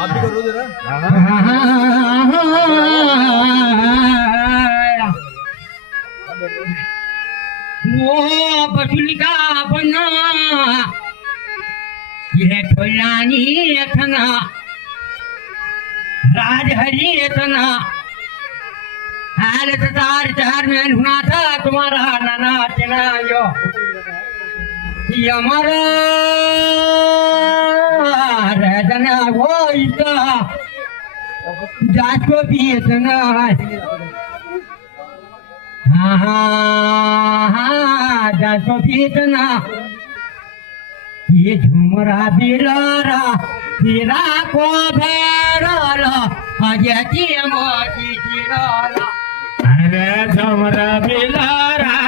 आप भी करो जरा वो बटुलिका बना ये ठोलानी येतना राजहरी येतना हाल तार चार में हुआ था तुम्हारा नाना चना यो यमरा रजना वो इतना जात को भी इतना हाँ जात को भी इतना ये झुमरा बिलारा तेरा को भेड़ाला हजती मोती चिराला अरे झुमरा बिलारा